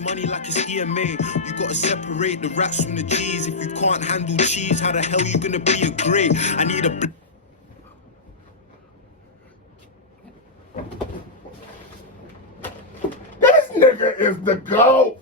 Money like it's EMA. You gotta separate the rats from the G's. If you can't handle cheese, how the hell you gonna be a grade? I need a This nigga is the GOAT.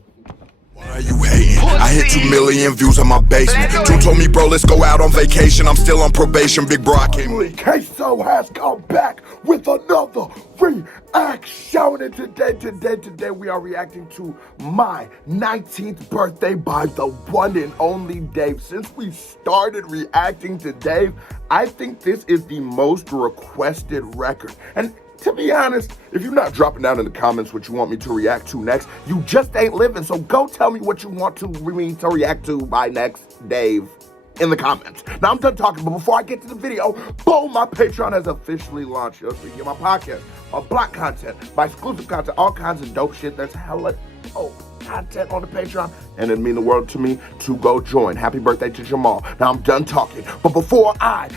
Why are you hating? I hit 2 million views on my basement. June told me, bro, let's go out on vacation. I'm still on probation, big bro. I came. Queso has come back with another reaction. And today we are reacting to my 19th birthday by the one and only Dave. Since we started reacting to Dave, I think this is the most requested record. And to be honest, if you're not dropping down in the comments what you want me to react to next, you just ain't living. So go tell me what you want me to react to by next, Dave, in the comments. Now I'm done talking, but before I get to the video, boom, my Patreon has officially launched. So you get my podcast, my block content, my exclusive content, all kinds of dope shit. There's hella content on the Patreon, and it'd mean the world to me to go join. Happy birthday to Jamal. Now I'm done talking, but before I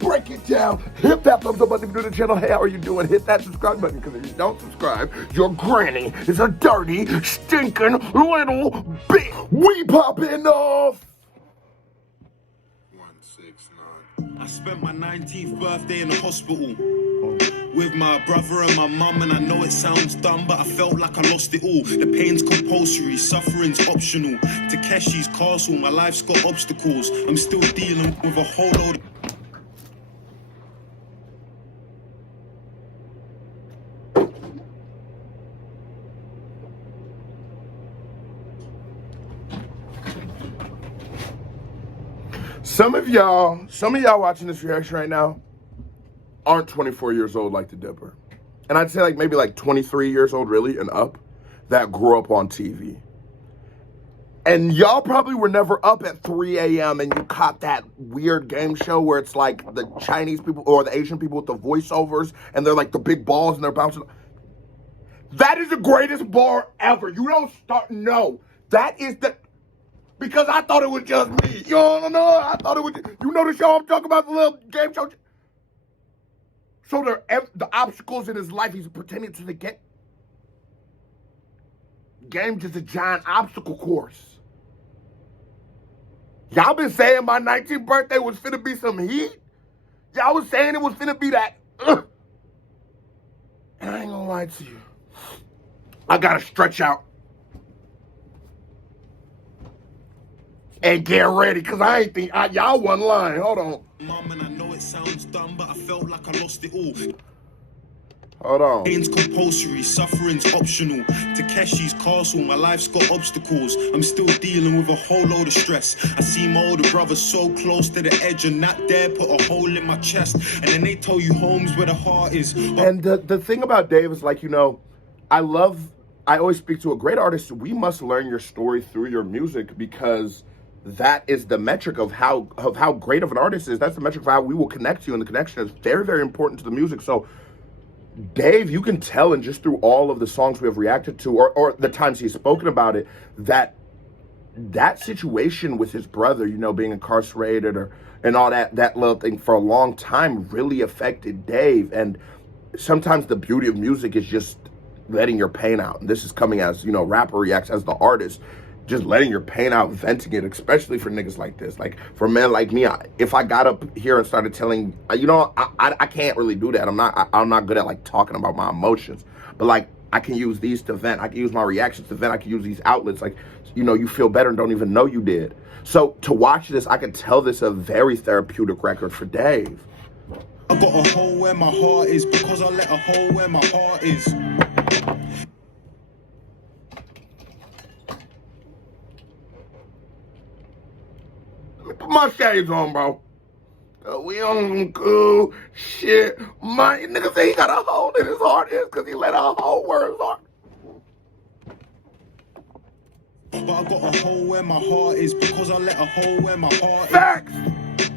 break it down, hit that thumbs up button if you're new to the channel. Hey, how are you doing? Hit that subscribe button, because if you don't subscribe, your granny is a dirty, stinking little bitch. We popping off. 169. I spent my 19th birthday in the hospital with my brother and my mum, and I know it sounds dumb, but I felt like I lost it all. The pain's compulsory, suffering's optional. Takeshi's castle, my life's got obstacles. I'm still dealing with a whole load of Some of y'all watching this reaction right now aren't 24 years old like the Dipper. And I'd say like maybe like 23 years old really and up that grew up on TV. And y'all probably were never up at 3 a.m. and you caught that weird game show where it's like the Chinese people or the Asian people with the voiceovers and they're like the big balls and they're bouncing. That is the greatest bar ever. You don't start, no. That is the... Because I thought it was just me. You don't know. I thought it was. You know the show I'm talking about, the little game show. So the obstacles in his life, he's pretending to get. Game just a giant obstacle course. Y'all been saying my 19th birthday was finna be some heat. Y'all was saying it was finna be that. And I ain't gonna lie to you. I gotta stretch out. And get ready, because I ain't think, y'all wasn't lying. Hold on. Mum, and I know it sounds dumb, but I felt like I lost it all. Hold on. Pain's compulsory, suffering's optional. Takeshi's castle, my life's got obstacles. I'm still dealing with a whole load of stress. I see my older brother so close to the edge and not there, put a hole in my chest. And then they tell you home's where the heart is. And the thing about Dave is, like, you know, I always speak to a great artist. We must learn your story through your music, because that is the metric of how great of an artist is. That's the metric of how we will connect to you, and the connection is very, very important to the music. So Dave, you can tell, and just through all of the songs we have reacted to, or the times he's spoken about it, that situation with his brother, you know, being incarcerated and all that little thing for a long time really affected Dave. And sometimes the beauty of music is just letting your pain out. And this is coming as, you know, rapper reacts as the artist. Just letting your pain out, venting it, especially for niggas like this. Like, for men like me, if I got up here and started telling, you know, I can't really do that. I'm not good at, like, talking about my emotions. But, like, I can use these to vent. I can use my reactions to vent. I can use these outlets. Like, you know, you feel better and don't even know you did. So, to watch this, I can tell this a very therapeutic record for Dave. I got a hole where my heart is, because I let a hole where my heart is. Put my shades on, bro. We on cool shit. My nigga say he got a hole in his heart is because he let a hole where his heart. But I got a hole where my heart is, because I let a hole where my heart Facts. is.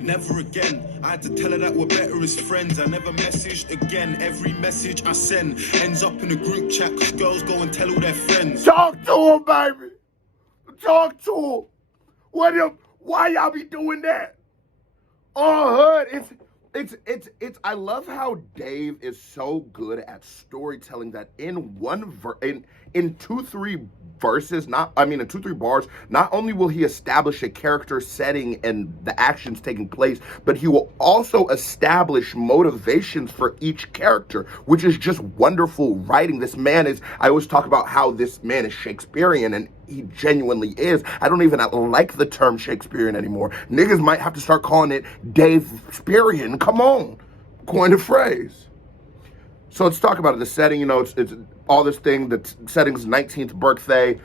Never again. I had to tell her that we're better as friends. I never messaged again. Every message I send ends up in a group chat, because girls go and tell all their friends. Talk to him, baby. Talk to him. Why y'all be doing that? Hood, It's I love how Dave is so good at storytelling that in in 2-3 verses, in 2-3 bars, not only will he establish a character setting and the actions taking place, but he will also establish motivations for each character, which is just wonderful writing. I always talk about how this man is Shakespearean, and he genuinely is. I don't even like the term Shakespearean anymore. Niggas might have to start calling it Dave-spearean. Come on. Coin a phrase. So let's talk about it. The setting, it's all this thing. The setting's 19th birthday.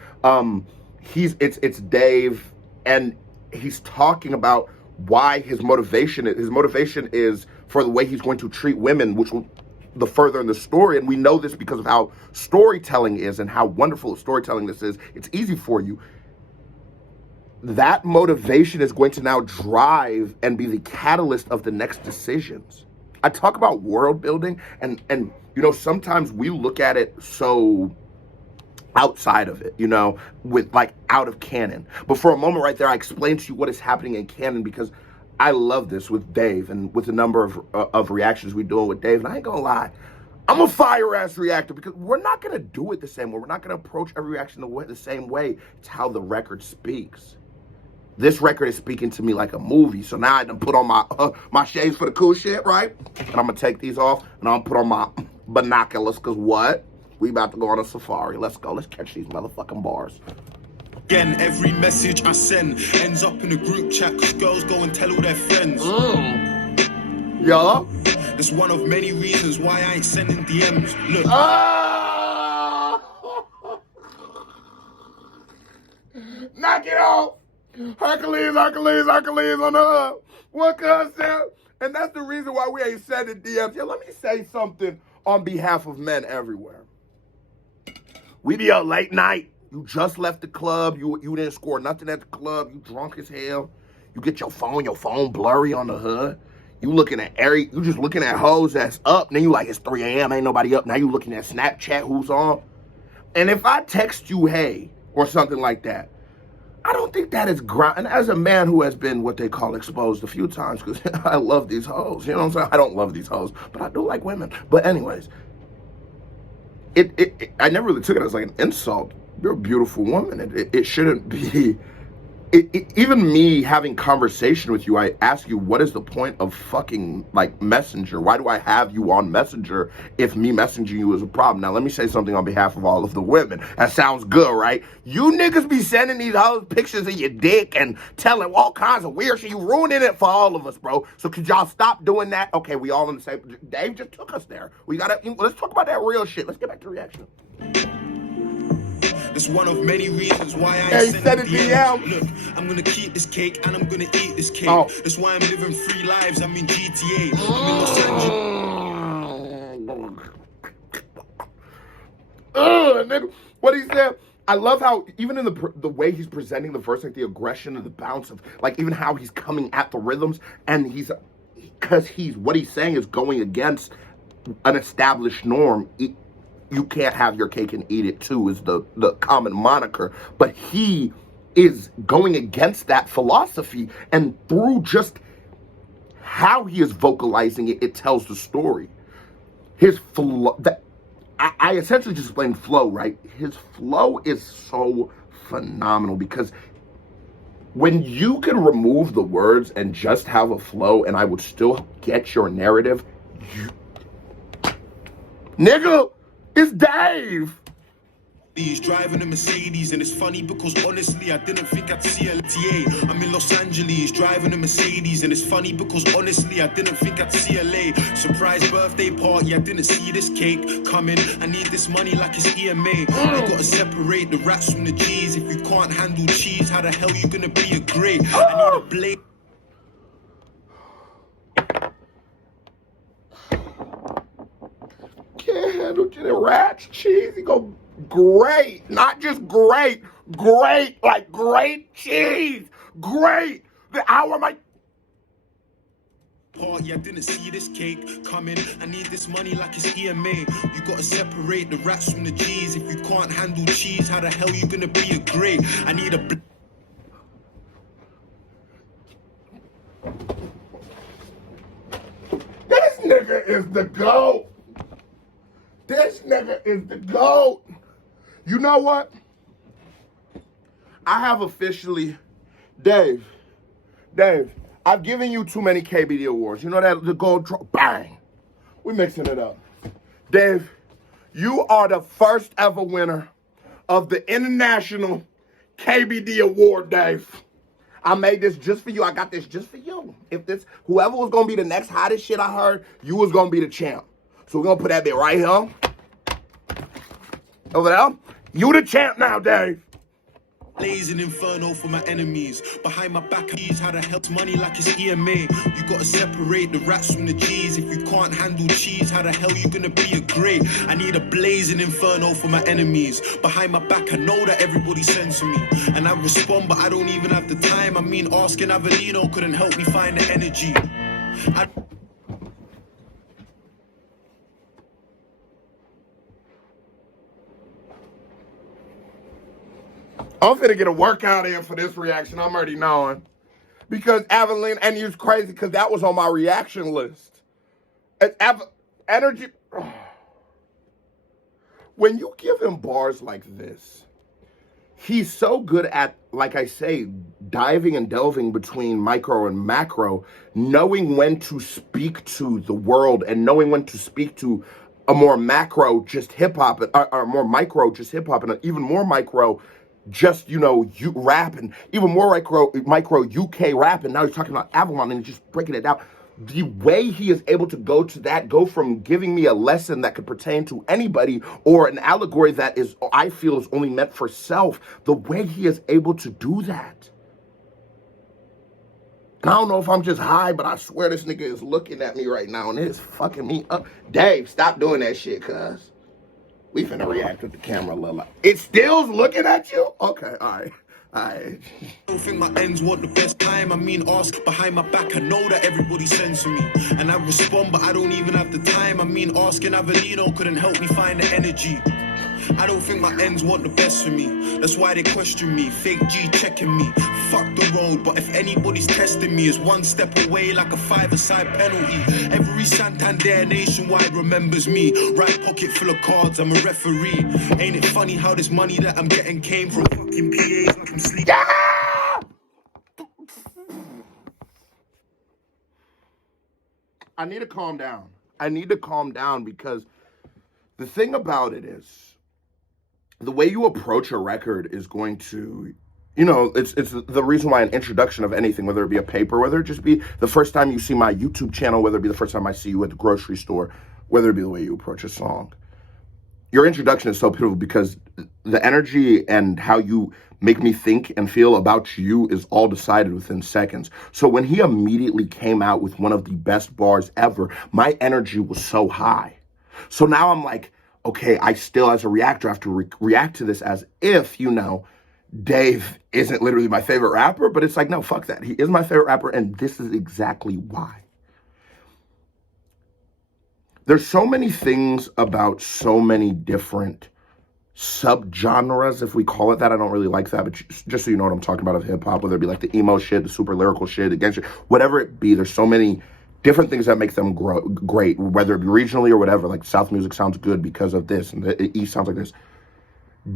It's Dave, and he's talking about why his motivation is for the way he's going to treat women, which will the further in the story, and we know this because of how storytelling is and how wonderful storytelling this is. It's easy for you. That motivation is going to now drive and be the catalyst of the next decisions. I talk about world building, and sometimes we look at it so outside of it, with like out of canon. But for a moment right there, I explained to you what is happening in canon, because I love this with Dave and with the number of reactions we doing with Dave. And I ain't gonna lie, I'm a fire-ass reactor, because we're not gonna do it the same way. We're not gonna approach every reaction the same way. It's how the record speaks. This record is speaking to me like a movie. So now I done put on my shades for the cool shit, right? And I'm gonna take these off, and I'm gonna put on my binoculars, because what? We about to go on a safari. Let's go. Let's catch these motherfucking bars. Again, every message I send ends up in a group chat, because girls go and tell all their friends. Yeah. It's one of many reasons why I ain't sending DMs. Look. Knock it off. Hercules on the hub. What concept? And that's the reason why we ain't sending DMs. Yeah, let me say something on behalf of men everywhere. We be up late night. You just left the club. You didn't score nothing at the club. You drunk as hell. You get your phone blurry on the hood. You just looking at hoes that's up. Then you like, it's 3 a.m. Ain't nobody up. Now you looking at Snapchat, who's on. And if I text you, hey, or something like that, I don't think that is ground. And as a man who has been what they call exposed a few times, because I love these hoes, you know what I'm saying? I don't love these hoes, but I do like women. But anyways, I never really took it as like an insult. You're a beautiful woman. It shouldn't be. Even me having conversation with you, I ask you, what is the point of fucking like Messenger? Why do I have you on Messenger if me messaging you is a problem? Now, let me say something on behalf of all of the women. That sounds good, right? You niggas be sending these whole pictures of your dick and telling all kinds of weird shit. You ruining it for all of us, bro. So could y'all stop doing that? Okay, we all in the same. Dave just took us there. Let's talk about that real shit. Let's get back to reaction. It's one of many reasons why I ain't sending DMs. Look, I'm gonna keep this cake and I'm gonna eat this cake. Oh. That's why I'm living 3 lives. I'm in GTA. I'm in Los Angeles. Nigga, what he said. I love how even in the way he's presenting the verse, like the aggression and the bounce of like even how he's coming at the rhythms, and what he's saying is going against an established norm. You can't have your cake and eat it too is the common moniker. But he is going against that philosophy. And through just how he is vocalizing it, it tells the story. His flow, I essentially just explained flow, right? His flow is so phenomenal because when you can remove the words and just have a flow and I would still get your narrative, nigga, it's Dave. He's driving a Mercedes, and it's funny because honestly I didn't think I'd see a LTA. I'm in Los Angeles driving a Mercedes, and it's funny because honestly I didn't think I'd see LA. Surprise birthday party, I didn't see this cake coming. I need this money like it's EMA. I gotta separate the rats from the G's. If you can't handle cheese, how the hell you gonna be a great? I need a blade. Can't handle the rats, cheese. He go great, not just great, like great cheese, great. The hour my party, I didn't see this cake coming. I need this money like it's EMA. You gotta separate the rats from the G's. If you can't handle cheese, how the hell you gonna be a great? I need a nigga is the GOAT. This nigga is the GOAT. You know what? I have officially, Dave, I've given you too many KBD awards. You know that, the gold, bang. We're mixing it up. Dave, you are the first ever winner of the International KBD Award, Dave. I made this just for you. I got this just for you. If this, whoever was gonna be the next hottest shit I heard, you was gonna be the champ. So we're gonna put that bit right here. Over there. You the champ now, Dave. Blazing inferno for my enemies. Behind my back, he's how the hell's money like it's EMA. You gotta separate the rats from the G's. If you can't handle cheese, how the hell you gonna be a great? I need a blazing inferno for my enemies. Behind my back, I know that everybody censoring me. And I respond, but I don't even have the time. I mean, asking Avellino couldn't help me find the energy. I'm finna get a workout in for this reaction. I'm already knowing. Because Avalene, and it's crazy because that was on my reaction list. Energy. When you give him bars like this, he's so good at, like I say, diving and delving between micro and macro, knowing when to speak to the world and knowing when to speak to a more macro, just hip hop, or more micro, just hip hop, and even more micro, just, you know, you rap, and even more micro UK rap, and now he's talking about Avalon and just breaking it down. The way he is able to go to that, go from giving me a lesson that could pertain to anybody or an allegory that is, I feel, is only meant for self, the way he is able to do that. I don't know if I'm just high, but I swear this nigga is looking at me right now and it's fucking me up. Dave, stop doing that shit, cuz. We finna react with the camera a little. It still's looking at you? Okay, all right. I don't think my ends want the best time. I mean, ask behind my back. I know that everybody censoring me. And I respond, but I don't even have the time. I mean, asking Avellino couldn't help me find the energy. I don't think my ends want the best for me. That's why they question me. Fake G checking me. Fuck the road, but if anybody's testing me, is one step away like a 5-a-side penalty. Every Santander nationwide remembers me. Right pocket full of cards, I'm a referee. Ain't it funny how this money that I'm getting came from fucking PAs like I'm sleeping? Yeah! I need to calm down. I need to calm down because the thing about it is, the way you approach a record is going to, you know, it's the reason why an introduction of anything, whether it be a paper, whether it just be the first time you see my YouTube channel, whether it be the first time I see you at the grocery store, whether it be the way you approach a song. Your introduction is so pivotal because the energy and how you make me think and feel about you is all decided within seconds. So when he immediately came out with one of the best bars ever, my energy was so high. So now I'm like, okay, I still, as a reactor, have to react to this as if, you know, Dave isn't literally my favorite rapper, but it's like, no, fuck that. He is my favorite rapper, and this is exactly why. There's so many things about so many different subgenres, if we call it that. I don't really like that, but just so you know what I'm talking about of hip-hop, whether it be like the emo shit, the super lyrical shit, the gangster, whatever it be, there's so many different things that make them great, whether it be regionally or whatever. Like South music sounds good because of this, and the East sounds like this.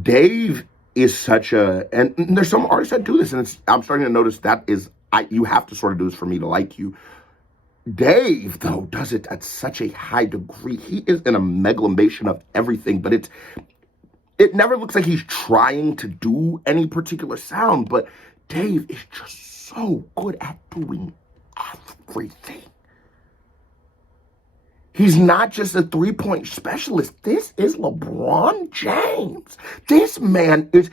Dave is such a, and there's some artists that do this, and I'm starting to notice that is, you have to sort of do this for me to like you. Dave, though, does it at such a high degree. He is an amalgamation of everything, but it never looks like he's trying to do any particular sound, but Dave is just so good at doing everything. He's not just a three-point specialist. This is LeBron James. This man it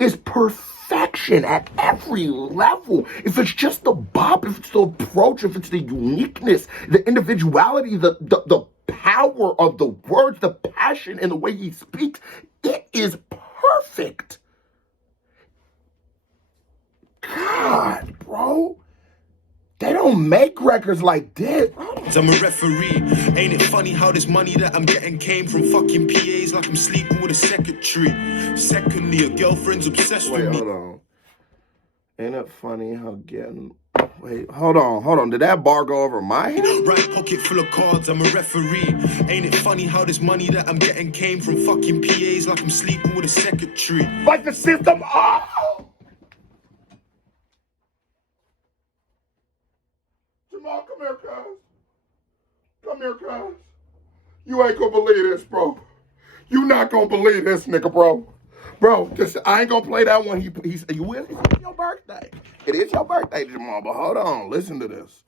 is perfection at every level. If it's just the bop, if it's the approach, if it's the uniqueness, the individuality, the power of the words, the passion in the way he speaks, it is perfect. God, bro. They don't make records like this. I'm a referee. Ain't it funny how this money that I'm getting came from fucking PAs like I'm sleeping with a secretary. Secondly, a girlfriend's obsessed with me. Hold on. Ain't it funny how getting Wait, hold on. Did that bar go over my head? Right pocket full of cards, I'm a referee. Ain't it funny how this money that I'm getting came from fucking PAs like I'm sleeping with a secretary? Like the system. Oh! Jamal, come here, cuz. Come here, cuz. You ain't gonna believe this, bro. You not gonna believe this, nigga, bro. Bro, just I ain't gonna play that one. It's your birthday. It is your birthday, Jamal, but hold on. Listen to this.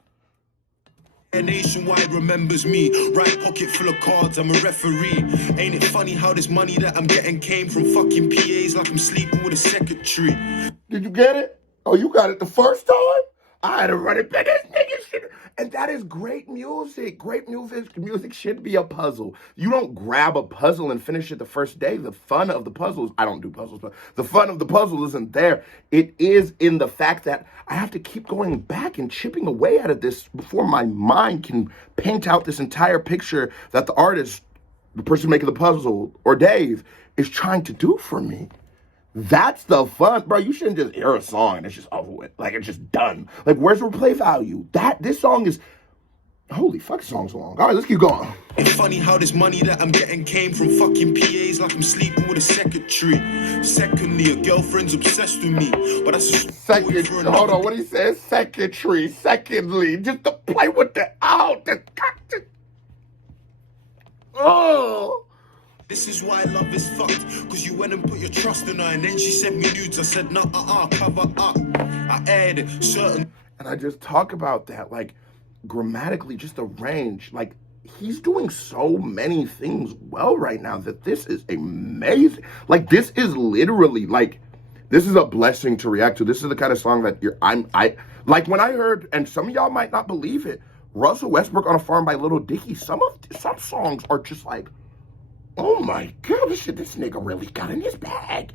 Nationwide remembers me. Right pocket full of cards, I'm a referee. Ain't it funny how this money that I'm getting came from fucking PAs like I'm sleeping with a secretary? Did you get it? Oh, you got it the first time? I had to run it back. This nigga shit. And that is great music. Great music should be a puzzle. You don't grab a puzzle and finish it the first day. The fun of the puzzles, I don't do puzzles, but the fun of the puzzle isn't there. It is in the fact that I have to keep going back and chipping away at this before my mind can paint out this entire picture that the artist, the person making the puzzle, or Dave, is trying to do for me. That's the fun, bro. You shouldn't just hear a song and it's just over with. Like, it's just done. Like, where's the replay value? This song is, holy fuck, the song's long. All right, let's keep going. It's funny how this money that I'm getting came from fucking PAs like I'm sleeping with a secretary. Secondly, a girlfriend's obsessed with me, but that's a Second, hold on, what he says? Secretary. Secondly, just to play with the, oh. This is why love is fucked, cause you went and put your trust in her and then she sent me nudes. I said, nah, cover up. I added certain... And I just talk about that, like, grammatically, just the range. Like, he's doing so many things well right now that this is amazing. Like, this is literally, like, this is a blessing to react to. This is the kind of song that like, when I heard, and some of y'all might not believe it, Russell Westbrook on a Farm by Lil Dicky, some songs are just like, oh my God, this nigga really got in his bag.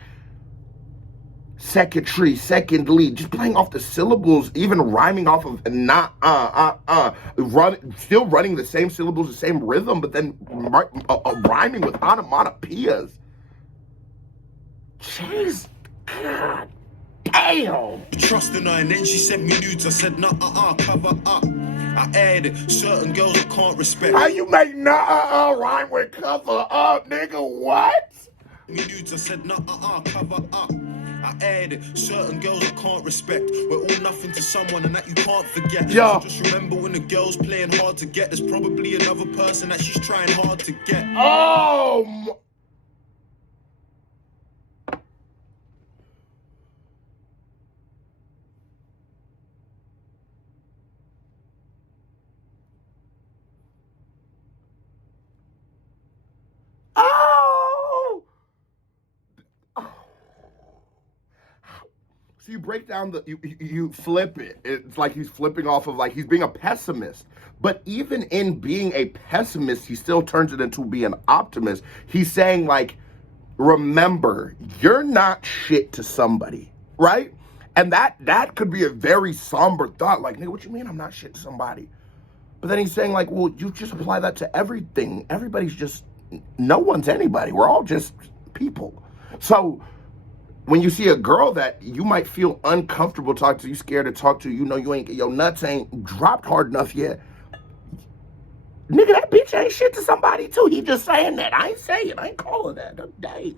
Secretary, secondly, just playing off the syllables, even rhyming off of still running the same syllables, the same rhythm, but then rhyming with onomatopoeias. Jeez, God damn. Trust in her and then she sent me nudes. I said, nah, cover up. I added certain girls I can't respect. How you make rhyme with cover up, nigga? What? Me nudes, I said, nah, cover up. I added certain girls I can't respect. We're all nothing to someone and that you can't forget. Yo. So just remember when the girl's playing hard to get, there's probably another person that she's trying hard to get. Oh, So you break down you flip it. It's like he's flipping off of, like, he's being a pessimist. But even in being a pessimist, he still turns it into being an optimist. He's saying, like, remember, you're not shit to somebody, right? And that could be a very somber thought. Like, nigga, what you mean I'm not shit to somebody? But then he's saying, like, well, you just apply that to everything. Everybody's just, no one's anybody. We're all just people. So when you see a girl that you might feel uncomfortable talking to, you scared to talk to, you know your nuts ain't dropped hard enough yet. Nigga, that bitch ain't shit to somebody too. He just saying that. I ain't saying, I ain't calling that. That's Dave.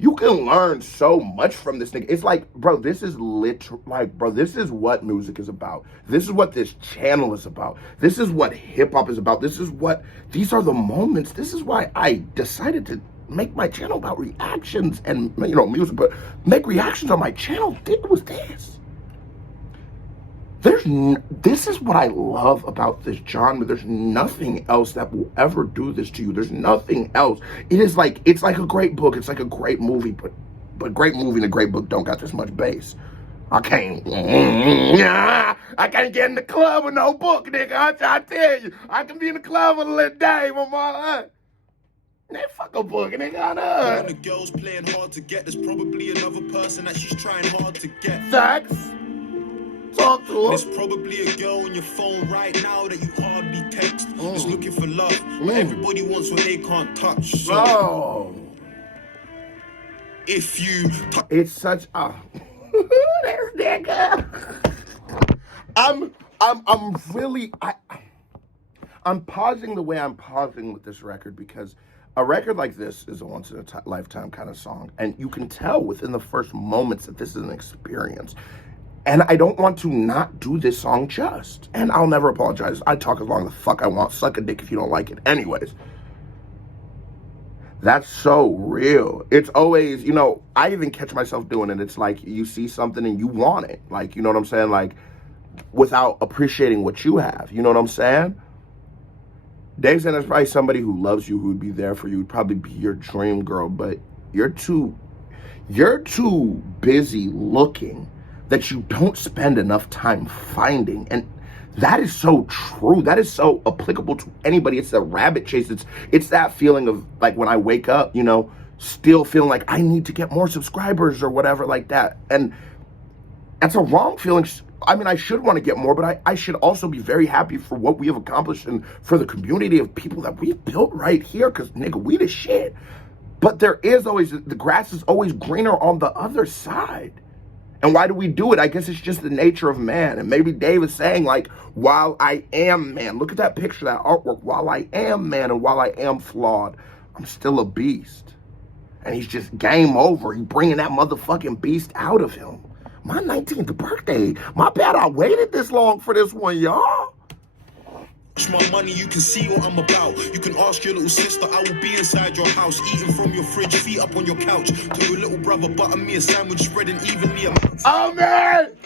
You can learn so much from this nigga. It's like, bro, this is this is what music is about. This is what this channel is about. This is what hip hop is about. These are the moments. This is why I decided to make my channel about reactions and, music, but make reactions on my channel. It was this. This is what I love about this genre. There's nothing else that will ever do this to you. There's nothing else. It's like a great book. It's like a great movie, but great movie and a great book don't got this much bass. I can't get in the club with no book, nigga. I tell you, I can be in the club with a little Dave on my Man, fuck a book, nigga. When the girl's playing hard to get, there's probably another person that she's trying hard to get. Facts. Talk to her. There's probably a girl on your phone right now that you hardly text. Just looking for love. But everybody wants what they can't touch. So if you it's such a there's nigga. I'm really I'm pausing the way I'm pausing with this record because a record like this is a once in a lifetime kind of song, and you can tell within the first moments that this is an experience. And I don't want to not do this song just. And I'll never apologize. I talk as long as the fuck I want. Suck a dick if you don't like it. Anyways. That's so real. It's always, you know, I even catch myself doing it. It's like you see something and you want it. Like, you know what I'm saying? Like, without appreciating what you have. You know what I'm saying? Dave said there's probably somebody who loves you, who would be there for you, would probably be your dream girl, but you're too busy looking that you don't spend enough time finding. And that is so true. That is so applicable to anybody. It's a rabbit chase. It's that feeling of like when I wake up, you know, still feeling like I need to get more subscribers or whatever like that. And that's a wrong feeling. I mean, I should want to get more, but I should also be very happy for what we have accomplished and for the community of people that we built right here. Because, nigga, we the shit. But there is always, the grass is always greener on the other side. And why do we do it? I guess it's just the nature of man. And maybe Dave is saying, like, while I am man, look at that picture, that artwork. While I am man and while I am flawed, I'm still a beast. And he's just game over. He's bringing that motherfucking beast out of him. My 19th birthday. My bad I waited this long for this one, y'all. My money, you can see what I'm about. You can ask your little sister, I will be inside your house, eating from your fridge, feet up on your couch. To your little brother, butter me a sandwich, spreading evenly amongst. Oh man!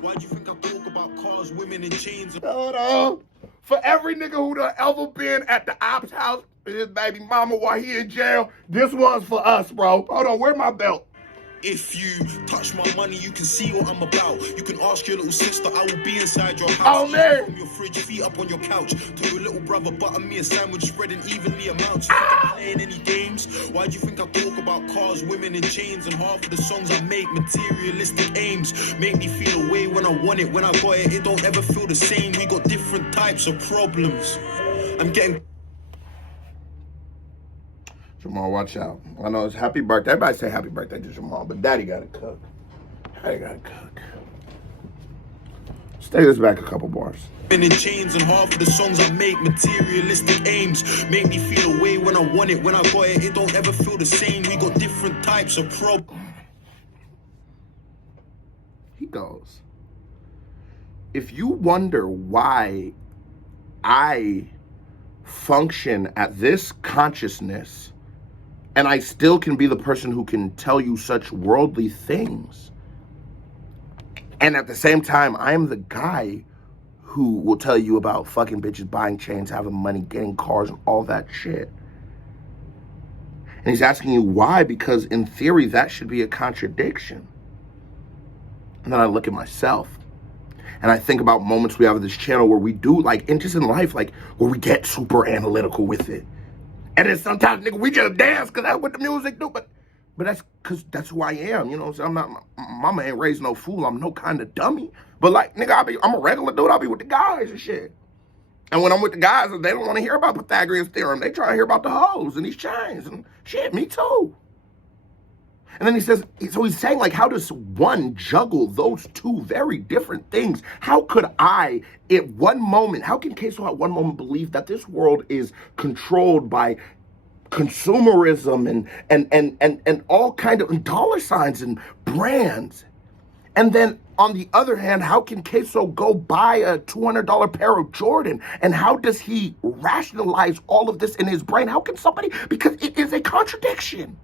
Why do you think I talk about cars, women, and chains? Hold on. For every nigga who done ever been at the ops house with his baby mama while he in jail, this one's for us, bro. Hold on, where's my belt? If you touch my money, you can see what I'm about. You can ask your little sister, I will be inside your house. Oh, man. From your fridge, feet up on your couch. To your little brother, butter me a sandwich, spreading evenly amounts. You think I'm playing any games? Why do you think I talk about cars, women, and chains? And half of the songs I make, materialistic aims. Make me feel away when I want it. When I got it, it don't ever feel the same. We got different types of problems. I'm getting... Jamal, watch out. I know it's happy birthday. Everybody say happy birthday to Jamal, but daddy gotta cook. Daddy gotta cook. Stay this back a couple bars. In chains and half of the songs I make, materialistic aims. Make me feel away when I want it. When I got it, it don't ever feel the same. We got different types of problems. He goes, if you wonder why I function at this consciousness and I still can be the person who can tell you such worldly things, and at the same time, I'm the guy who will tell you about fucking bitches, buying chains, having money, getting cars, and all that shit. And he's asking you why, because in theory, that should be a contradiction. And then I look at myself, and I think about moments we have on this channel where we do, like, and just in life, like, where we get super analytical with it. And then sometimes, nigga, we just dance because that's what the music do. But that's because that's who I am, you know what I'm saying? I'm not, mama ain't raised no fool. I'm no kind of dummy. But, like, nigga, I'm a regular dude. I'll be with the guys and shit. And when I'm with the guys, they don't want to hear about Pythagorean's theorem. They try to hear about the hoes and these chains and shit. Me too. And then he says, so he's saying, like, how does one juggle those two very different things? How could I, at one moment, how can Queso at one moment believe that this world is controlled by consumerism and all kind of dollar signs and brands? And then on the other hand, how can Queso go buy a $200 pair of Jordan? And how does he rationalize all of this in his brain? How can somebody, because it is a contradiction.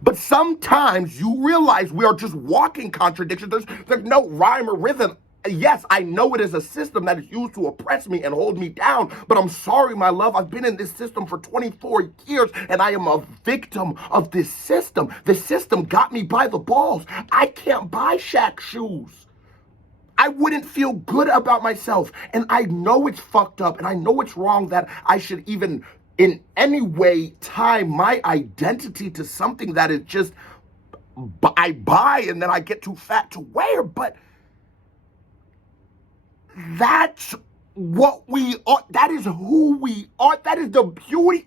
But sometimes you realize we are just walking contradictions. There's no rhyme or rhythm. Yes, I know it is a system that is used to oppress me and hold me down, but I'm sorry, my love. I've been in this system for 24 years, and I am a victim of this system. The system got me by the balls. I can't buy Shaq shoes. I wouldn't feel good about myself, and I know it's fucked up, and I know it's wrong that I should even in any way tie my identity to something that is just I buy and then I get too fat to wear. But that's what we are. That is who we are. That is the beauty.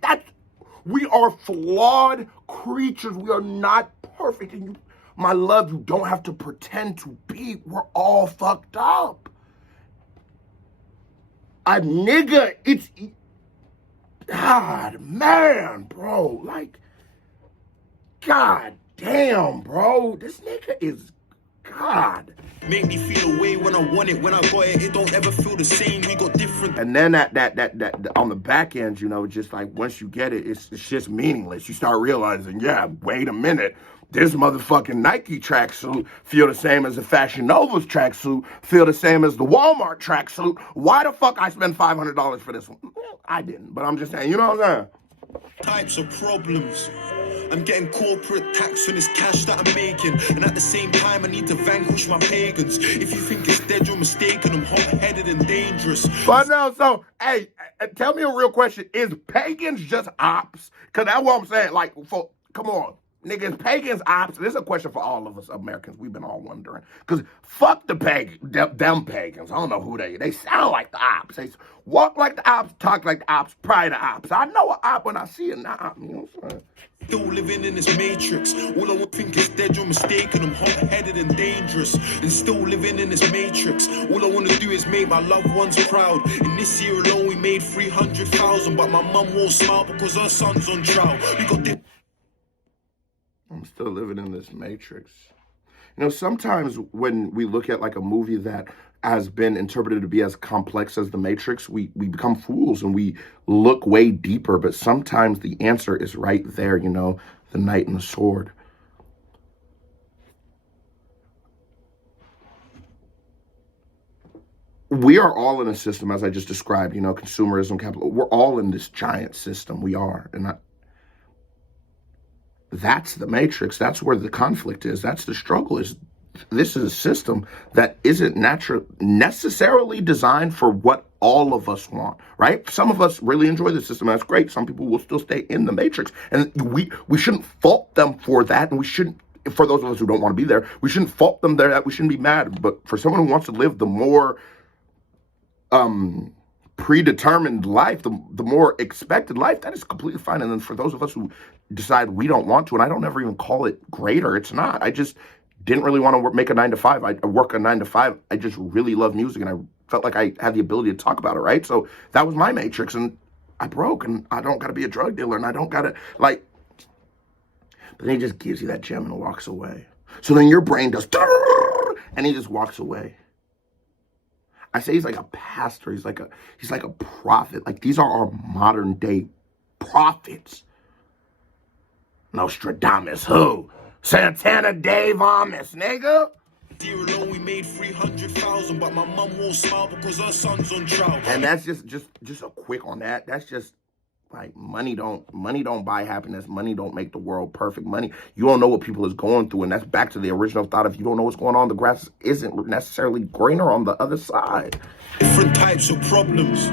We are flawed creatures. We are not perfect. And My love, you don't have to pretend to be. We're all fucked up. A nigga, it's... God, man, bro. Like, God damn, bro. This nigga is... God. Make me feel a way when I want it. When I got it, it don't ever feel the same. We got different. And then that on the back end, you know, just like once you get it, it's just meaningless. You start realizing, yeah, wait a minute. This motherfucking Nike tracksuit feel the same as the Fashion Nova's tracksuit, feel the same as the Walmart tracksuit. Why the fuck I spend $500 for this one? Well, I didn't, but I'm just saying, you know what I'm saying? Types of problems. I'm getting corporate tax on this cash that I'm making, and at the same time I need to vanquish my pagans. If you think it's dead, you're mistaken. I'm hot-headed and dangerous. But no, so hey, tell me a real question: is pagans just ops? Cause that's what I'm saying. Like, come on, niggas, pagans ops. This is a question for all of us Americans. We've been all wondering. Cause fuck the them pagans. I don't know who they sound like the ops. They walk like the ops, talk like the ops, probably the ops. I know an op when I see an op. You know what I'm saying? Still living in this matrix. All I want think is dead, you're mistaken. I'm hot-headed and dangerous. And still living in this matrix. All I want to do is make my loved ones proud. In this year alone, we made 300,000. But my mum won't smile because her son's on trial. We got I'm still living in this matrix. You know, sometimes when we look at like a movie that has been interpreted to be as complex as The Matrix, we become fools and we look way deeper. But sometimes the answer is right there, you know, the knight and the sword. We are all in a system, as I just described, you know, consumerism, capital. We're all in this giant system. We are. And that's the matrix. That's where the conflict is. That's the struggle is. This is a system that isn't necessarily designed for what all of us want, right? Some of us really enjoy the system. That's great. Some people will still stay in the matrix. And we shouldn't fault them for that. And we shouldn't, for those of us who don't want to be there, we shouldn't fault them there. That we shouldn't be mad. But for someone who wants to live the more predetermined life, the more expected life, that is completely fine. And then for those of us who decide we don't want to, and I don't ever even call it greater, it's not. I just didn't really want to make a 9 to 5. I work a 9 to 5. I just really love music, and I felt like I had the ability to talk about it, right? So that was my matrix, and I broke, and I don't got to be a drug dealer, and I don't got to, like, but then he just gives you that gem and walks away. So then your brain does, and he just walks away. I say he's like a pastor. He's like a prophet. Like, these are our modern day prophets. Nostradamus, who? Santana Dave Amos, nigga. Year alone, we made 300,000, but my mum won't smile because her son's on trial. And that's just a quick on that. That's just like money don't buy happiness. Money don't make the world perfect. Money, you don't know what people is going through, and that's back to the original thought of you don't know what's going on. The grass isn't necessarily greener on the other side. Different types of problems.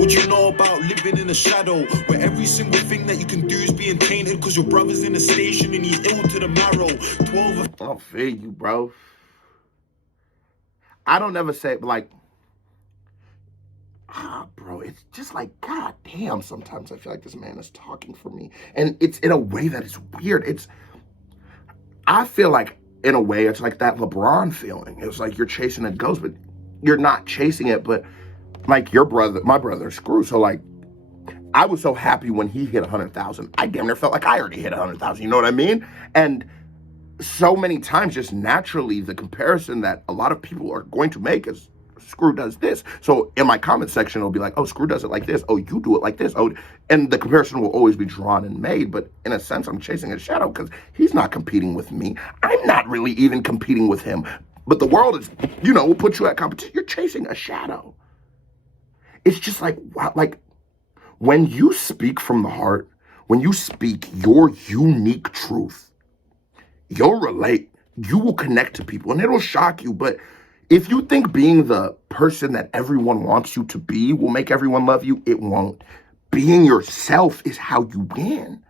What you know about living in a shadow where every single thing that you can do is being tainted because your brother's in a station and he's ill to the marrow. 12. I'll feel you, bro. I don't ever say, but like, bro, it's just like, god damn, sometimes I feel like this man is talking for me. And it's in a way that is weird. I feel like, in a way, it's like that LeBron feeling. It's like you're chasing a ghost, but you're not chasing it, but like my brother, Screw. So like, I was so happy when he hit 100,000. I damn near felt like I already hit 100,000. You know what I mean? And so many times, just naturally, the comparison that a lot of people are going to make is Screw does this. So in my comment section, it'll be like, oh, Screw does it like this. Oh, you do it like this. Oh, and the comparison will always be drawn and made. But in a sense, I'm chasing a shadow because he's not competing with me. I'm not really even competing with him. But the world is, you know, will put you at competition. You're chasing a shadow. It's just like, wow, like when you speak from the heart, when you speak your unique truth, you'll relate, you will connect to people, and it'll shock you. But if you think being the person that everyone wants you to be will make everyone love you, it won't. Being yourself is how you win.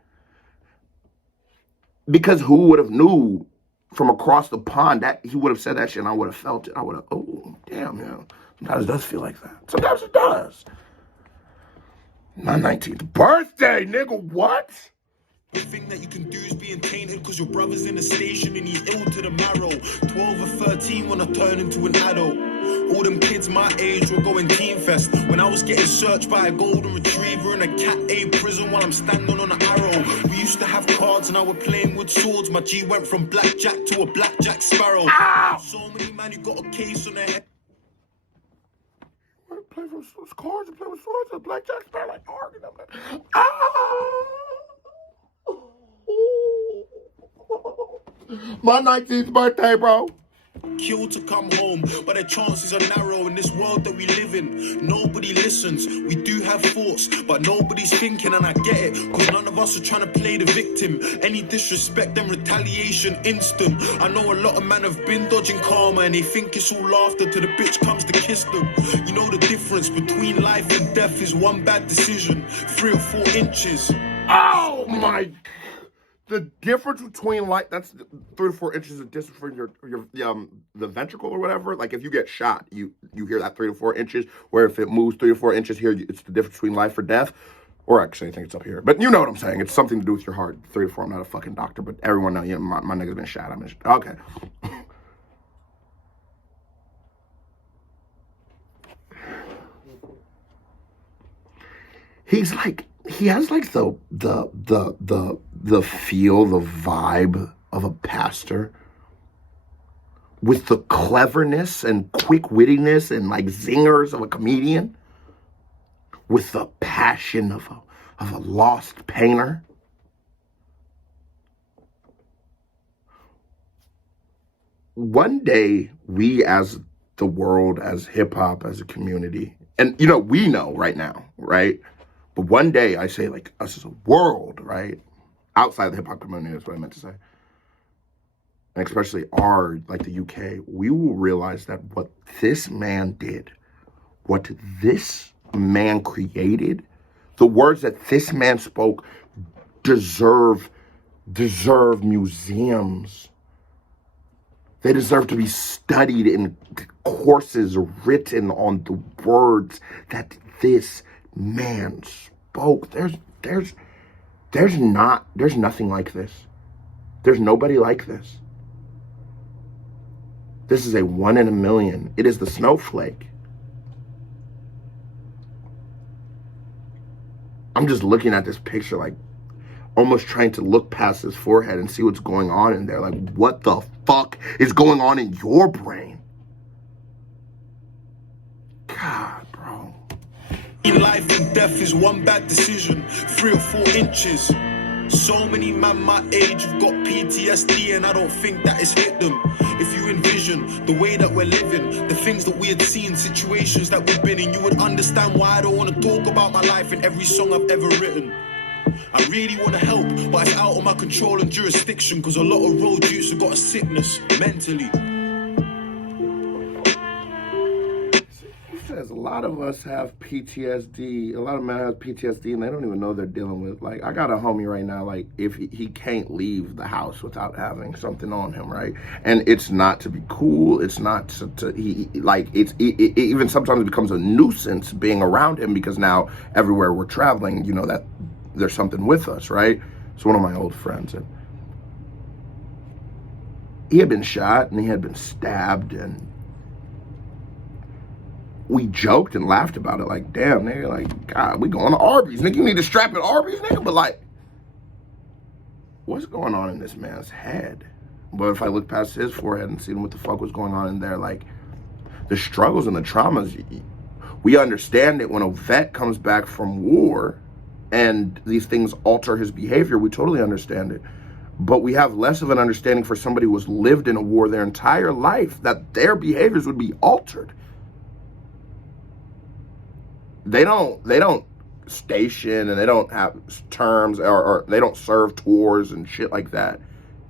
Because who would have knew from across the pond that he would have said that shit and I would have felt it. I would have, oh, damn, yeah. Sometimes it does feel like that. Sometimes it does. My 19th birthday, nigga, what? The thing that you can do is being tainted because your brother's in the station and he's ill to the marrow. 12 or 13 when I turn into an adult. All them kids my age were going Teen Fest when I was getting searched by a golden retriever in a Cat A prison while I'm standing on an arrow. We used to have cards and I was playing with swords. My G went from blackjack to a blackjack sparrow. Ow! So many man who got a case on their head. Play with cards and play with swords and blackjack sparrow like arguing. My 19th birthday, bro. Killed to come home, but the chances are narrow in this world that we live in. Nobody listens. We do have thoughts, but nobody's thinking, and I get it, cause none of us are trying to play the victim. Any disrespect and retaliation instant. I know a lot of men have been dodging karma and they think it's all laughter till the bitch comes to kiss them. You know the difference between life and death is one bad decision, 3 or 4 inches. Oh my! The difference between that's 3 to 4 inches of distance from your the ventricle or whatever. Like if you get shot, you hear that 3 to 4 inches. Where if it moves 3 to 4 inches here, it's the difference between life or death. Or actually, I think it's up here. But you know what I'm saying. It's something to do with your heart. 3 to 4. I'm not a fucking doctor, but everyone knows. You know, my nigga's been shot. Okay. He's like. He has like the feel, the vibe of a pastor with the cleverness and quick-wittiness and like zingers of a comedian with the passion of a lost painter. One day, we as the world, as hip-hop, as a community, and you know, we know right now, right? But one day, I say, like, us as a world, right? Outside the hip-hop community, that's what I meant to say. And especially the UK, we will realize that what this man did, what this man created, the words that this man spoke deserve museums. They deserve to be studied in courses written on the words that this man spoke. There's nothing like this. There's nobody like this. This is a 1 in a million. It is the snowflake. I'm just looking at this picture, like almost trying to look past his forehead and see what's going on in there. Like, what the fuck is going on in your brain? God, bro. Life and death is one bad decision, 3 or 4 inches. So many man my age have got PTSD and I don't think that it's hit them. If you envision the way that we're living, the things that we had seen, situations that we've been in, you would understand why I don't want to talk about my life in every song I've ever written. I really want to help, but it's out of my control and jurisdiction, because a lot of road youths have got a sickness mentally. A lot of us have PTSD. A lot of men have PTSD and they don't even know they're dealing with. Like, I got a homie right now, like, if he can't leave the house without having something on him, right? And it's not to be cool. It's not it even sometimes it becomes a nuisance being around him, because now everywhere we're traveling, you know, that there's something with us, right? It's one of my old friends, and he had been shot and he had been stabbed, and we joked and laughed about it, like, damn, nigga, like, God, we going to Arby's. Nigga, you need to strap at Arby's, nigga. But, like, what's going on in this man's head? But if I look past his forehead and see what the fuck was going on in there, like, the struggles and the traumas, we understand it when a vet comes back from war and these things alter his behavior. We totally understand it. But we have less of an understanding for somebody who has lived in a war their entire life, that their behaviors would be altered. They don't station and they don't have terms or they don't serve tours and shit like that.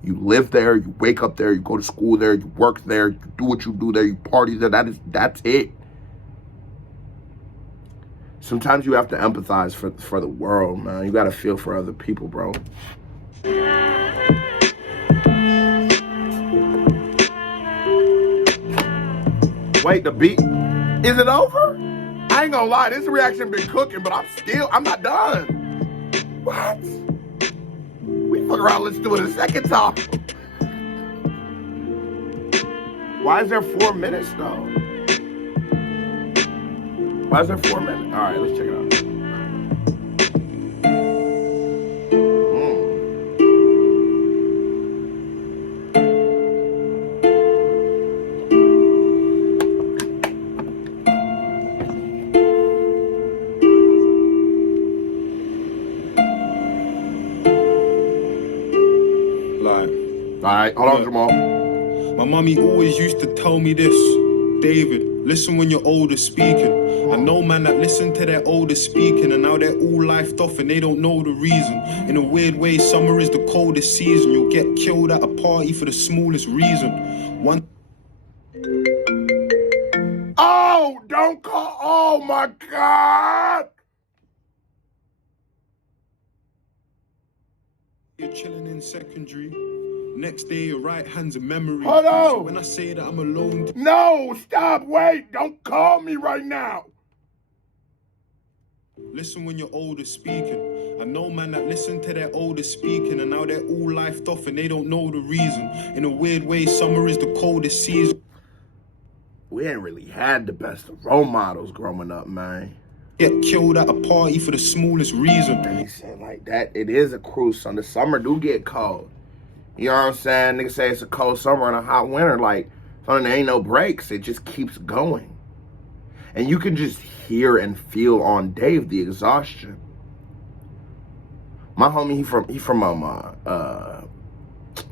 You live there, you wake up there, you go to school there, you work there, you do what you do there, you party there. That's it. Sometimes you have to empathize for the world, man. You gotta feel for other people, bro. Wait, the beat, is it over? I ain't gonna lie, this reaction been cooking, but I'm not done. What? bro. Let's do it a second time. Why is there 4 minutes, though? Why is there 4 minutes? All right, let's check it out. All right, hold on, Jamal. My mommy always used to tell me this, David, listen when your older speaking. I know man that listen to their older speaking and now they're all lifed off and they don't know the reason. In a weird way, summer is the coldest season. You'll get killed at a party for the smallest reason. One. Oh, don't call. Oh my God. You're chilling in secondary. Next day, your right hand's a memory. Hold on. So when I say that I'm alone. No, stop, wait. Don't call me right now. Listen when you're older speaking. I know man that listen to their older speaking and now they're all lifed off and they don't know the reason. In a weird way, summer is the coldest season. We ain't really had the best of role models growing up, man. Get killed at a party for the smallest reason. And he said like that, it is a cruel summer. The summer do get cold. You know what I'm saying? Niggas say it's a cold summer and a hot winter. Like, there ain't no breaks. It just keeps going. And you can just hear and feel on Dave the exhaustion. My homie, he from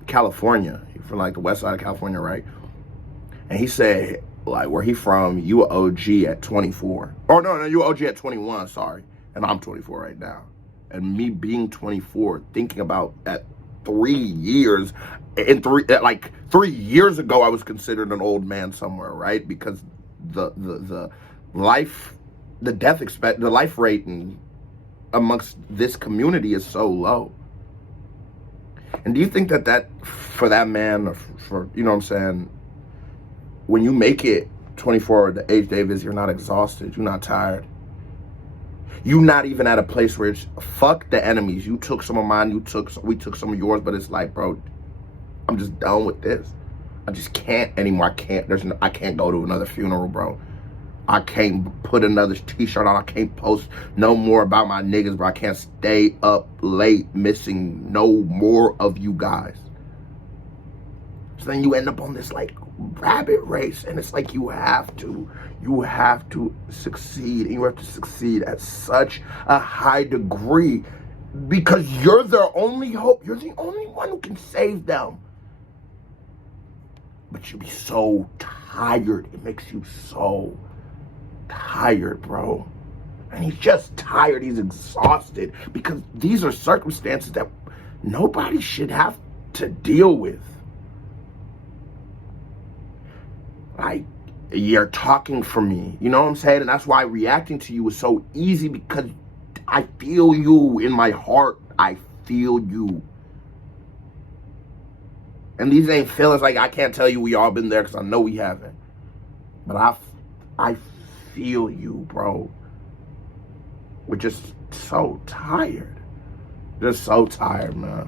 California. He from like the west side of California, right? And he said, like, where he from, you a OG at 24. Oh, no, you a OG at 21, sorry. And I'm 24 right now. And me being 24, thinking about at 3 years, like 3 years ago, I was considered an old man somewhere, right? Because the life rate amongst this community is so low. And do you think that for that man, or for, you know what I'm saying, when you make it 24, the age Dave is, you're not exhausted, you're not tired. You not even at a place where it's, fuck the enemies. You took some of mine, we took some of yours, but it's like, bro, I'm just done with this. I just can't anymore. I can't go to another funeral, bro. I can't put another t-shirt on. I can't post no more about my niggas, bro. I can't stay up late missing no more of you guys. So then you end up on this like rabbit race, and it's like you have to succeed, and you have to succeed at such a high degree because you're their only hope. You're the only one who can save them. But you be so tired. It makes you so tired, bro. And he's just tired. He's exhausted because these are circumstances that nobody should have to deal with. Like, you're talking for me, you know what I'm saying? And that's why reacting to you is so easy, because I feel you in my heart. I feel you. And these ain't feelings like I can't tell you we all been there, because I know we haven't. But I feel you, bro. We're just so tired. Just so tired, man.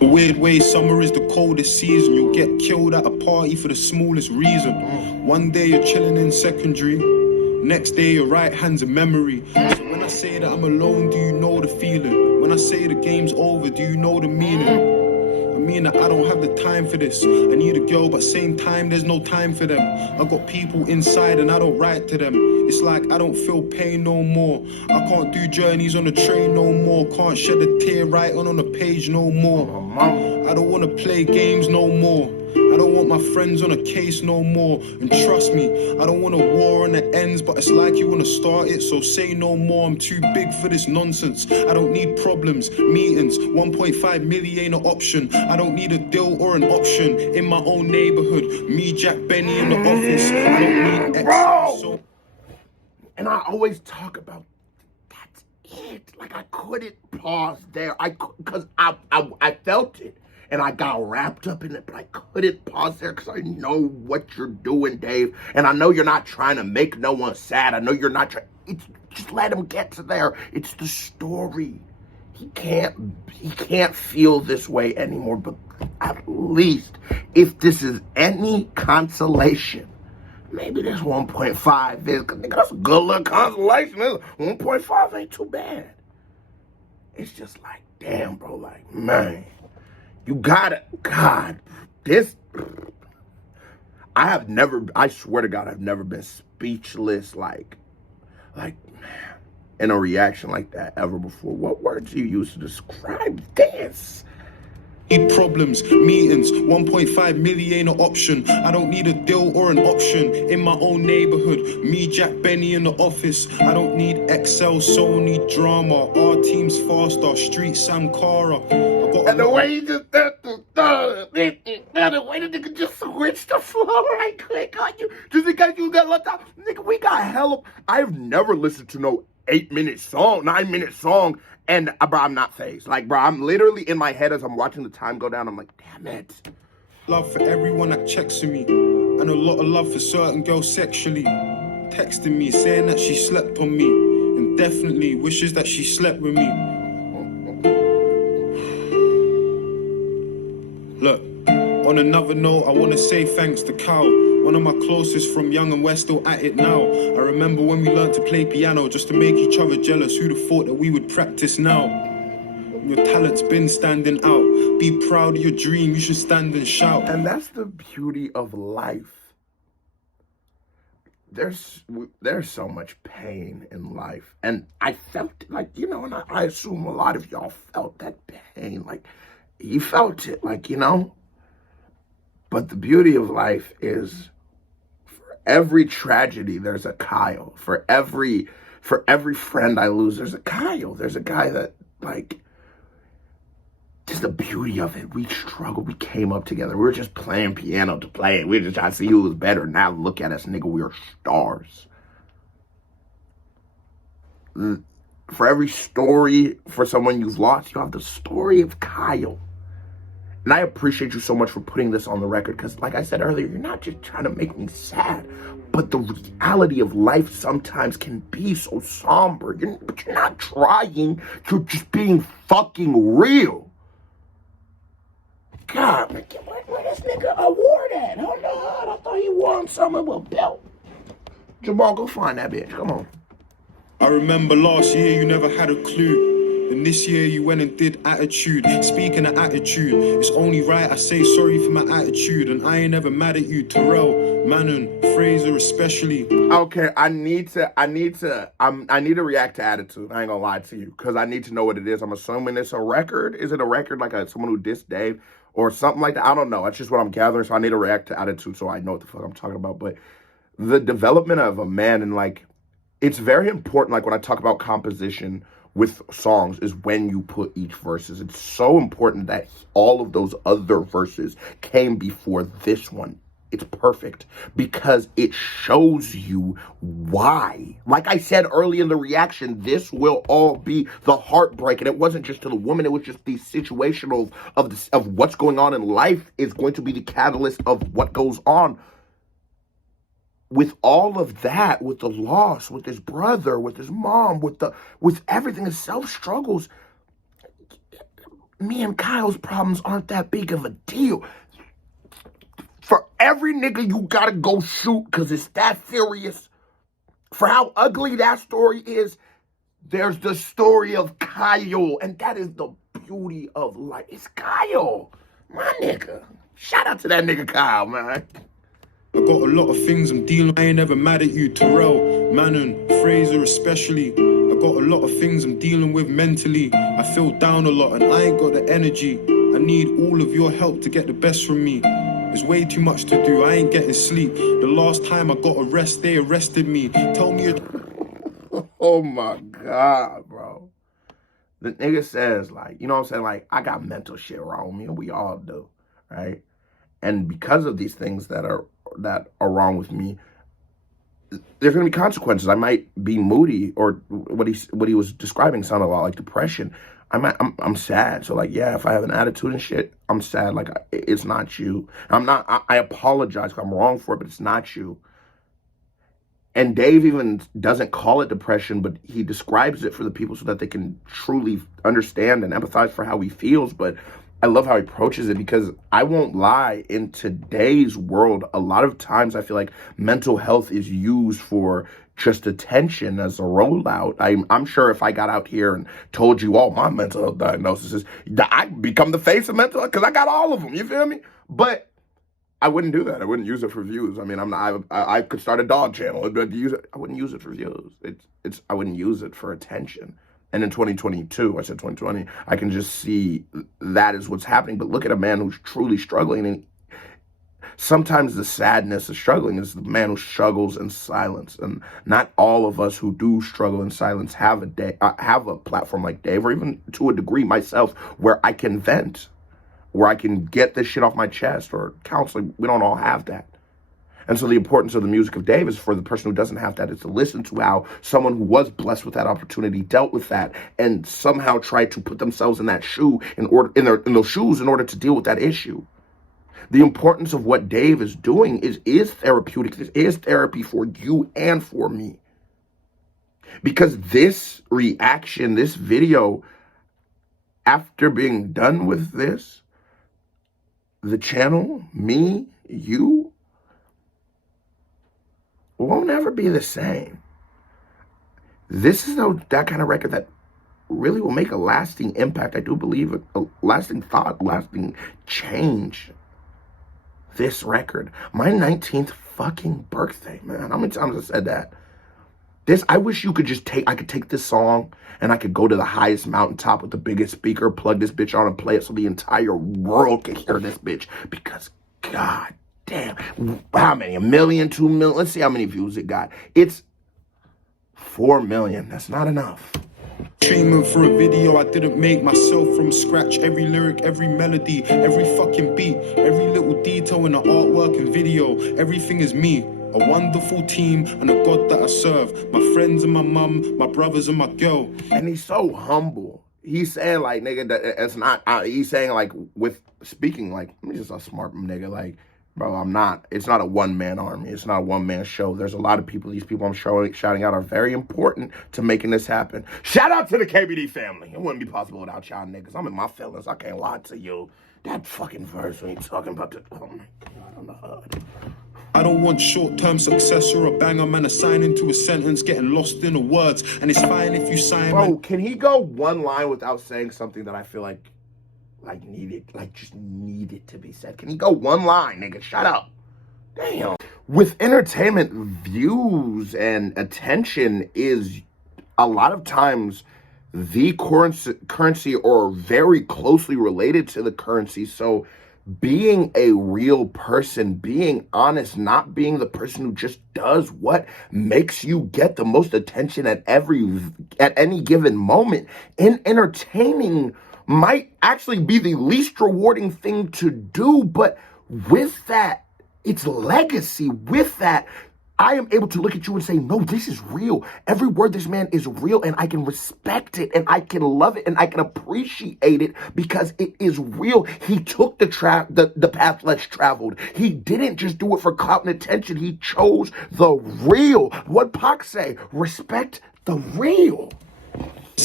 A weird way, summer is the coldest season. You'll get killed at a party for the smallest reason. One day you're chilling in secondary. Next day your right hand's a memory. So when I say that I'm alone, do you know the feeling? When I say the game's over, do you know the meaning? I mean that I don't have the time for this. I need a girl, but same time there's no time for them. I got people inside and I don't write to them. It's like I don't feel pain no more. I can't do journeys on the train no more. Can't shed a tear right on a page no more. I don't want to play games no more. I don't want my friends on a case no more. And trust me, I don't want a war on the ends, but it's like you want to start it, so say no more. I'm too big for this nonsense. I don't need problems, meetings. 1.5 million ain't an option. I don't need a deal or an option. In my own neighborhood, me, Jack, Benny in the office. I don't need extras, so... And I always talk about, that's it. Like, I couldn't pause there. Because I felt it. And I got wrapped up in it, but I couldn't pause there because I know what you're doing, Dave. And I know you're not trying to make no one sad. I know you're not trying. Just let him get to there. It's the story. he can't feel this way anymore. But at least, if this is any consolation, maybe this 1.5 is, cause nigga, that's a good little consolation. 1.5 ain't too bad. It's just like, damn, bro, like, man, you gotta, God, this, I swear to God, I've never been speechless, like, man, in a reaction like that ever before. What words do you use to describe this? Need problems, meetings, 1.5 million an option. I don't need a deal or an option in my own neighborhood. Me, Jack, Benny in the office. I don't need Excel, Sony, drama. Our team's faster, Street Sam Cara. And the way he just the way the nigga just switched the flow right quick on you, just because you got left out. Nigga, we got hella. I've never listened to no 8-minute song, 9-minute song. And, bro, I'm not phased. Like, bro, I'm literally in my head as I'm watching the time go down. I'm like, damn it. Love for everyone that checks me. And a lot of love for certain girls sexually. Texting me, saying that she slept on me. And definitely wishes that she slept with me. Look, on another note, I want to say thanks to Cal. One of my closest from young and we're still at it now. I remember when we learned to play piano just to make each other jealous. Who'd have thought that we would practice now? Your talent's been standing out. Be proud of your dream, you should stand and shout. And that's the beauty of life. There's so much pain in life. And I felt it, like, you know, and I assume a lot of y'all felt that pain. Like, you felt it, like, you know. But the beauty of life is, for every tragedy, there's a Kyle. For every friend I lose, there's a Kyle. There's a guy that, like, just the beauty of it. We struggled. We came up together. We were just playing piano to play it. We were just trying to see who was better. Now look at us, nigga. We are stars. For every story for someone you've lost, you have the story of Kyle. And I appreciate you so much for putting this on the record, because like I said earlier, you're not just trying to make me sad, but the reality of life sometimes can be so somber. But you're not trying, you're just being fucking real. God, where this nigga award at? Hold on, I thought he won something with a belt. Jamal, go find that bitch, come on. I remember last year you never had a clue. And this year you went and did attitude. Speaking of attitude, it's only right I say sorry for my attitude. And I ain't ever mad at you, Terrell, Manon, Fraser especially. Okay, I need to react to attitude. I ain't gonna lie to you, because I need to know what it is. I'm assuming it's a record. Is it a record like someone who dissed Dave or something like that? I don't know. That's just what I'm gathering. So I need to react to attitude so I know what the fuck I'm talking about. But the development of a man, and like, it's very important. Like when I talk about composition with songs, is when you put each verses. It's so important that all of those other verses came before this one. It's perfect because it shows you why. Like I said early in the reaction, this will all be the heartbreak. And it wasn't just to the woman. It was just the situational of what's going on in life is going to be the catalyst of what goes on. With all of that, with the loss, with his brother, with his mom, with everything, his self-struggles, me and Kyle's problems aren't that big of a deal. For every nigga you gotta go shoot because it's that serious, for how ugly that story is, there's the story of Kyle, and that is the beauty of life. It's Kyle, my nigga. Shout out to that nigga Kyle, man. I got a lot of things I'm dealing with. I ain't never mad at you, Terrell, Manon, Fraser especially. I got a lot of things I'm dealing with mentally. I feel down a lot and I ain't got the energy. I need all of your help to get the best from me. There's way too much to do, I ain't getting sleep. The last time I got a rest, they arrested me. Tell me Oh my God, bro. The nigga says, like, you know what I'm saying? Like, I got mental shit wrong with me, and we all do, right? And because of these things that are wrong with me, there's gonna be consequences. I might be moody, or what he was describing sounded a lot like depression. I'm sad. So like, yeah, if I have an attitude and shit, I'm sad. Like, it's not you. I apologize if I'm wrong for it, but it's not you. And Dave even doesn't call it depression, but he describes it for the people so that they can truly understand and empathize for how he feels. But I love how he approaches it, because I won't lie, in today's world, a lot of times I feel like mental health is used for just attention as a rollout. I'm sure if I got out here and told you all my mental health diagnosis is, I'd become the face of mental health, because I got all of them, you feel me? But I wouldn't do that. I wouldn't use it for views. I mean, I could start a dog channel. I wouldn't use it for views. I wouldn't use it for attention. And in 2022, I said 2020, I can just see that is what's happening. But look at a man who's truly struggling. And sometimes the sadness of struggling is the man who struggles in silence. And not all of us who do struggle in silence have a platform like Dave, or even to a degree myself, where I can vent, where I can get this shit off my chest, or counseling. We don't all have that. And so the importance of the music of Dave is for the person who doesn't have that, is to listen to how someone who was blessed with that opportunity dealt with that, and somehow tried to put themselves in that shoe in those shoes in order to deal with that issue. The importance of what Dave is doing is therapeutic. This is therapy for you and for me. Because this reaction, this video, after being done with this, the channel, me, you, won't ever be the same. This is that kind of record that really will make a lasting impact. I do believe a lasting thought, lasting change. This record. My 19th fucking birthday, man. How many times I said that? I wish you could I could take this song and I could go to the highest mountaintop with the biggest speaker, plug this bitch on and play it so the entire world can hear this bitch. Because, God damn, how many? 1 million, 2 million? Let's see how many views it got. It's 4 million. That's not enough. Treatment for a video I didn't make myself from scratch. Every lyric, every melody, every fucking beat, every little detail in the artwork and video. Everything is me. A wonderful team and a God that I serve. My friends and my mum, my brothers and my girl. And he's so humble. He's saying like, nigga, that it's not, he's saying like, with speaking like, I'm just a smart nigga, like, bro, it's not a one-man army. It's not a one-man show. There's a lot of people. These people I'm shouting out are very important to making this happen. Shout out to the KBD family. It wouldn't be possible without y'all niggas. I'm in my feelings. I can't lie to you. That fucking verse when you talking about the, oh my God, on the hood. I don't want short-term success or a banger, man. A sign into a sentence, getting lost in the words. And it's fine if you sign, bro, man. Can he go one line without saying something that I feel like just needed to be said? Can he go one line, nigga? Shut up. Damn. With entertainment, views and attention is a lot of times the currency or very closely related to the currency. So being a real person, being honest, not being the person who just does what makes you get the most attention at any given moment in entertaining might actually be the least rewarding thing to do. But with that, it's legacy. With that, I am able to look at you and say, no, this is real. Every word this man is real, and I can respect it, and I can love it, and I can appreciate it because it is real. He took the path less traveled. He didn't just do it for clout and attention. He chose the real. What Pac say? Respect the real.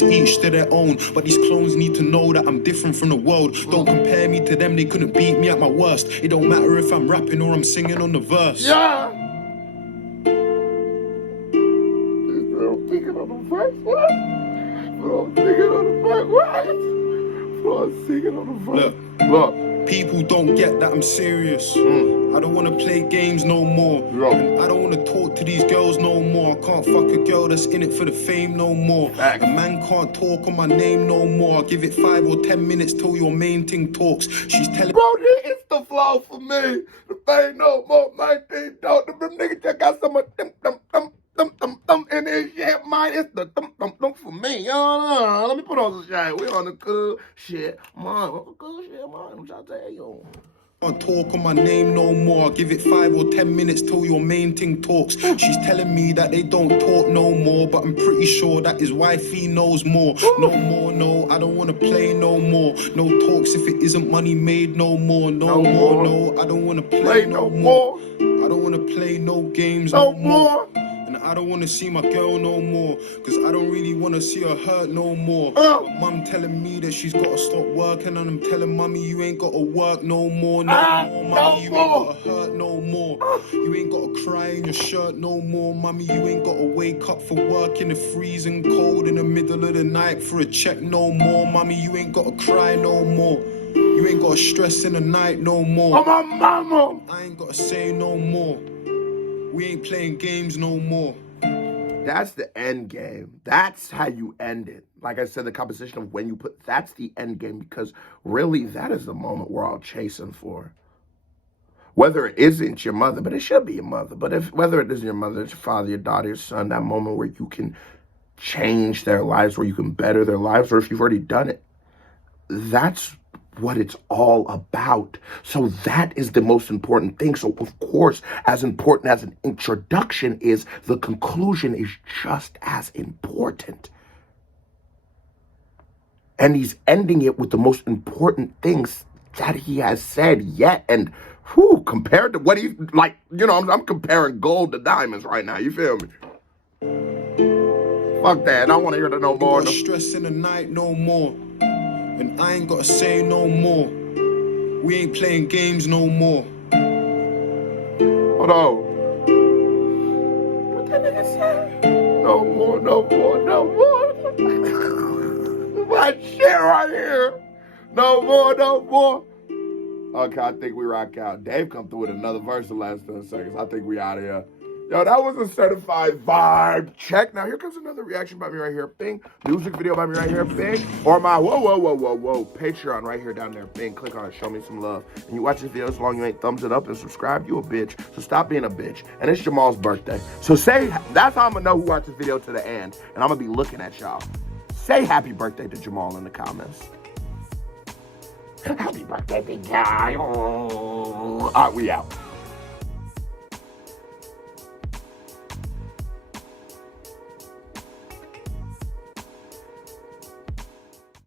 Each to their own, but these clones need to know that I'm different from the world. Don't compare me to them, they couldn't beat me at my worst. It don't matter if I'm rapping or I'm singing on the verse. Yeah. I'm thinking on the verse, what? I'm thinking on the verse, what? I'm singing on the verse. Look, people don't get that I'm serious. I don't want to play games no more. And I don't want to talk to these girls no more. I can't fuck a girl that's in it for the fame no more. A man can't talk on my name no more. I'll give it 5 or 10 minutes till your main thing talks. She's telling bro, this is the flaw for me. The fame no more, my thing don't. Them niggas just got so much thump in this shit. Mine is the thump for me. Let me put on some shit. We on the cool shit. Man, what the cool shit, man? What y'all tell you? Can't talk on my name no more. I'll give it 5 or 10 minutes till your main thing talks. She's telling me that they don't talk no more, but I'm pretty sure that his wifey knows more. No more, no, I don't want to play no more. No talks if it isn't money made no more. No more, no, I don't want to play no more. I don't want to play no games no more. And I don't wanna see my girl no more, cause I don't really wanna see her hurt no more. Mum telling me that she's gotta stop working, and I'm telling mommy you ain't gotta work no more. No more, mommy, you ain't gotta hurt no more. You ain't gotta cry in your shirt no more, mommy, you ain't gotta wake up for work in the freezing cold in the middle of the night for a check no more, mommy, you ain't gotta cry no more. You ain't gotta stress in the night no more. Oh, my mama! I ain't gotta say no more. We ain't playing games no more. That's the end game. That's how you end it. Like I said, the composition of when you put, that's the end game, because really that is the moment we're all chasing for. Whether it isn't your mother, but it should be your mother. But whether it isn't your mother, it's your father, your daughter, your son, that moment where you can change their lives, where you can better their lives, or if you've already done it, that's what it's all about. So that is the most important thing. So of course, as important as an introduction is, the conclusion is just as important. And he's ending it with the most important things that he has said yet. And compared to what he's like, I'm comparing gold to diamonds right now. You feel me? Fuck that. I don't want to hear that no more. No stress in the night no more. And I ain't gotta say no more. We ain't playing games no more. Hold on. What that nigga say? No more, no more, no more. My shit right here. No more, no more. Okay, I think we rock out. Dave come through with another verse the last 10 seconds. I think we out of here. Yo, that was a certified vibe check. Now, here comes another reaction by me right here. Bing. Music video by me right here. Bing. Or my whoa. Patreon right here down there. Bing. Click on it. Show me some love. And you watch this video as long as you ain't thumbs it up and subscribe, you a bitch. So stop being a bitch. And it's Jamal's birthday. So that's how I'm going to know who watched this video to the end. And I'm going to be looking at y'all. Say happy birthday to Jamal in the comments. Happy birthday, big guy. All right, we out.